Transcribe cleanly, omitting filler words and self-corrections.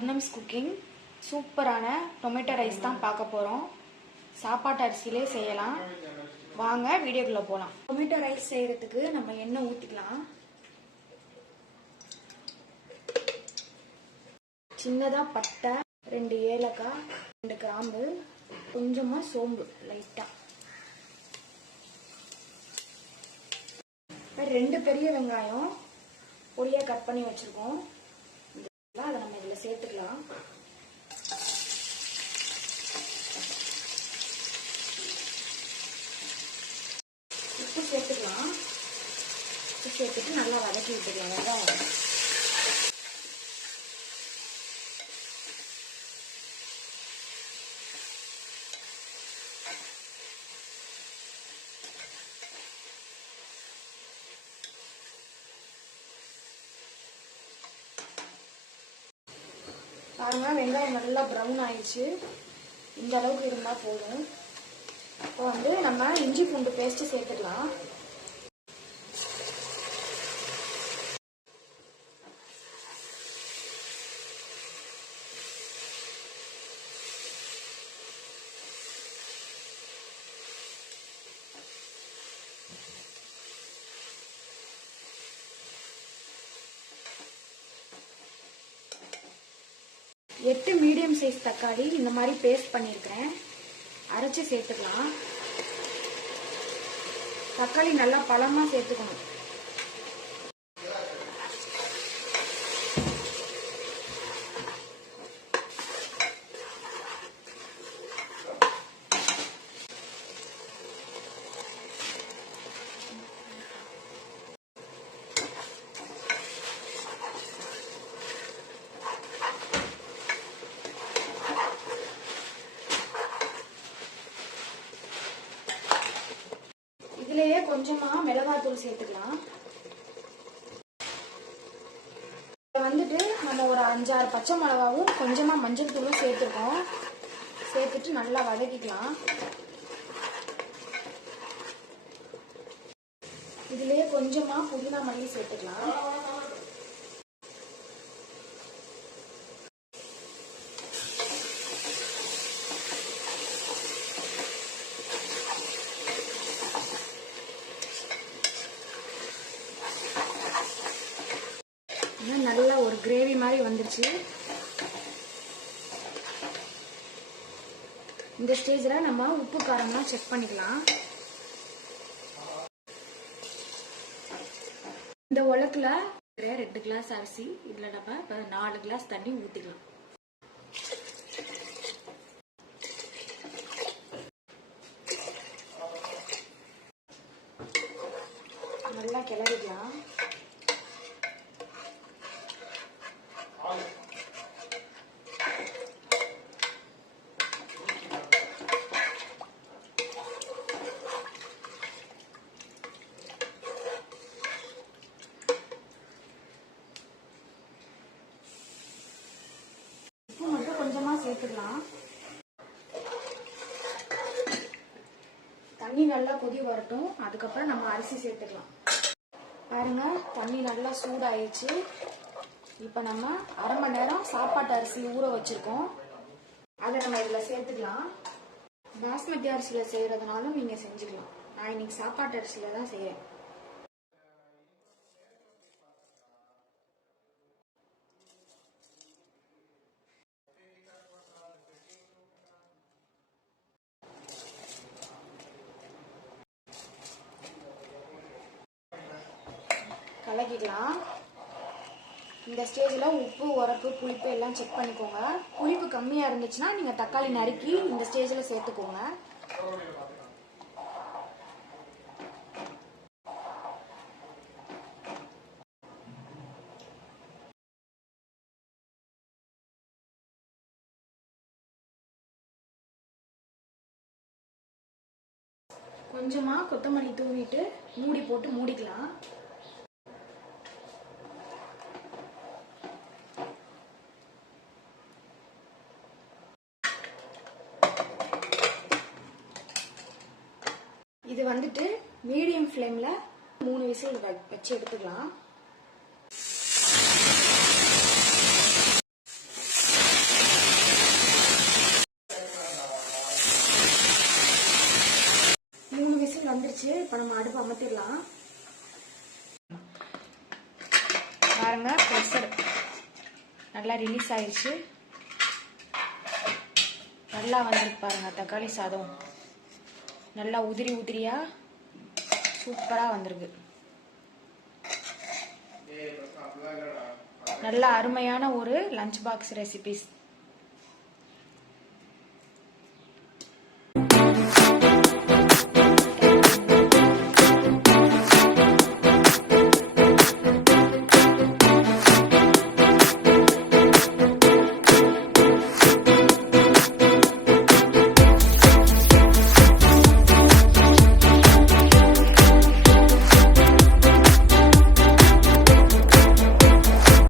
Arnam's cooking சூப்பரான tomato rice தான் பார்க்க போறோம். சாப்பாட்டு அரிசியிலே செய்யலாம். வாங்க வீடியோக்குள்ள போலாம். டொமேட்டோ ரைஸ் செய்யறதுக்கு நம்ம எண்ணெய் ஊத்திக்கலாம். சின்னதா பட்டை, 2 ஏலக்காய், 2 கிராம்பு, கொஞ்சமா சோம்பு லைட்டா, 2 பெரிய வெங்காயம் பொடியா கட் பண்ணி வச்சிருக்கோம். அதை நம்ம இதுல சேர்த்துக்கலாம். உப்பு சேர்த்துக்கலாம். உப்பு சேர்த்துட்டு நல்லா வதக்கி விட்டுக்கலாம். வெங்காயம் பாருங்க, வெங்காயம் நல்லா ப்ரௌன் ஆயிடுச்சு. இந்த அளவுக்கு இருந்தா போதும். இப்போ வந்து நம்ம இஞ்சி பூண்டு பேஸ்ட் சேர்த்துக்கலாம். எட்டு மீடியம் சைஸ் தக்காளி இந்த மாதிரி பேஸ்ட் பண்ணிருக்கேன். அரைச்சு சேர்த்துக்கலாம். தக்காளி நல்லா பழமா சேர்த்துக்கணும். இதுலயே கொஞ்சமா மிளகாத்தூள் சேர்த்துக்கலாம். வந்துட்டு நம்ம ஒரு 5-6 பச்சை மிளகாவும் கொஞ்சமா மஞ்சள் தூளும் சேர்த்துருக்கோம். சேர்த்துட்டு நல்லா வதக்கிக்கலாம். இதுலயே கொஞ்சமா புதினா மல்லி சேர்த்துக்கலாம். நல்லா ஒரு கிரேவி மாதிரி வந்துருச்சு. இந்த ஸ்டேஜ்ல நம்ம உப்பு காரம்லாம் செக் பண்ணிக்கலாம். இந்த உலக்குல 2 கிளாஸ் அரிசி, இதுல நம்ம 4 கிளாஸ் தண்ணி ஊத்திக்கலாம். நல்லா கிளறிக்கலாம். உப்பு மட்டும் கொஞ்சமா சேர்த்துக்கலாம். தண்ணி நல்லா கொதி வரட்டும். அதுக்கப்புறம் நம்ம அரிசி சேர்த்துக்கலாம். பாருங்க, தண்ணி நல்லா சூடாயிடுச்சு. இப்ப நம்ம 1/2 மணி நேரம் சாப்பாட்டு அரிசி ஊற வச்சிருக்கோம். அதை நம்ம இதுல சேர்த்துக்கலாம். பாஸ்மதி அரிசியில செய்யறதுனாலும் நீங்க செஞ்சுக்கலாம். நான் இன்னைக்கு சாப்பாட்டு அரிசியில தான் செய்யறேன். கலக்கிக்கலாம். இந்த ஸ்டேஜ்ல உப்பு, உரப்பு, புளிப்பு எல்லாம் செக் பண்ணிக்கோங்க. புளிப்பு கம்மியா இருந்துச்சுன்னா நீங்க தக்காளி நறுக்கி இந்த ஸ்டேஜ்ல சேர்த்துக்கோங்க. கொஞ்சமா கொத்தமல்லி தூவிட்டு மூடி போட்டு மூடிக்கலாம். இது வந்துட்டு மீடியம் ஃப்ளேம்ல 3 விசில் வச்சு எடுத்துக்கலாம். வந்துருச்சு. இப்போ நம்ம அடுப்பு அமர்த்திடலாம். பாருங்க, ப்ரெஷர் நல்லா ரிலீஸ் ஆயிடுச்சு. நல்லா வந்துருக்கு பாருங்க. தக்காளி சாதம் நல்லா உதிரி உதிரியா சூப்பரா வந்திருக்கு. நல்ல அருமையான ஒரு லஞ்ச் பாக்ஸ் ரெசிபிஸ்.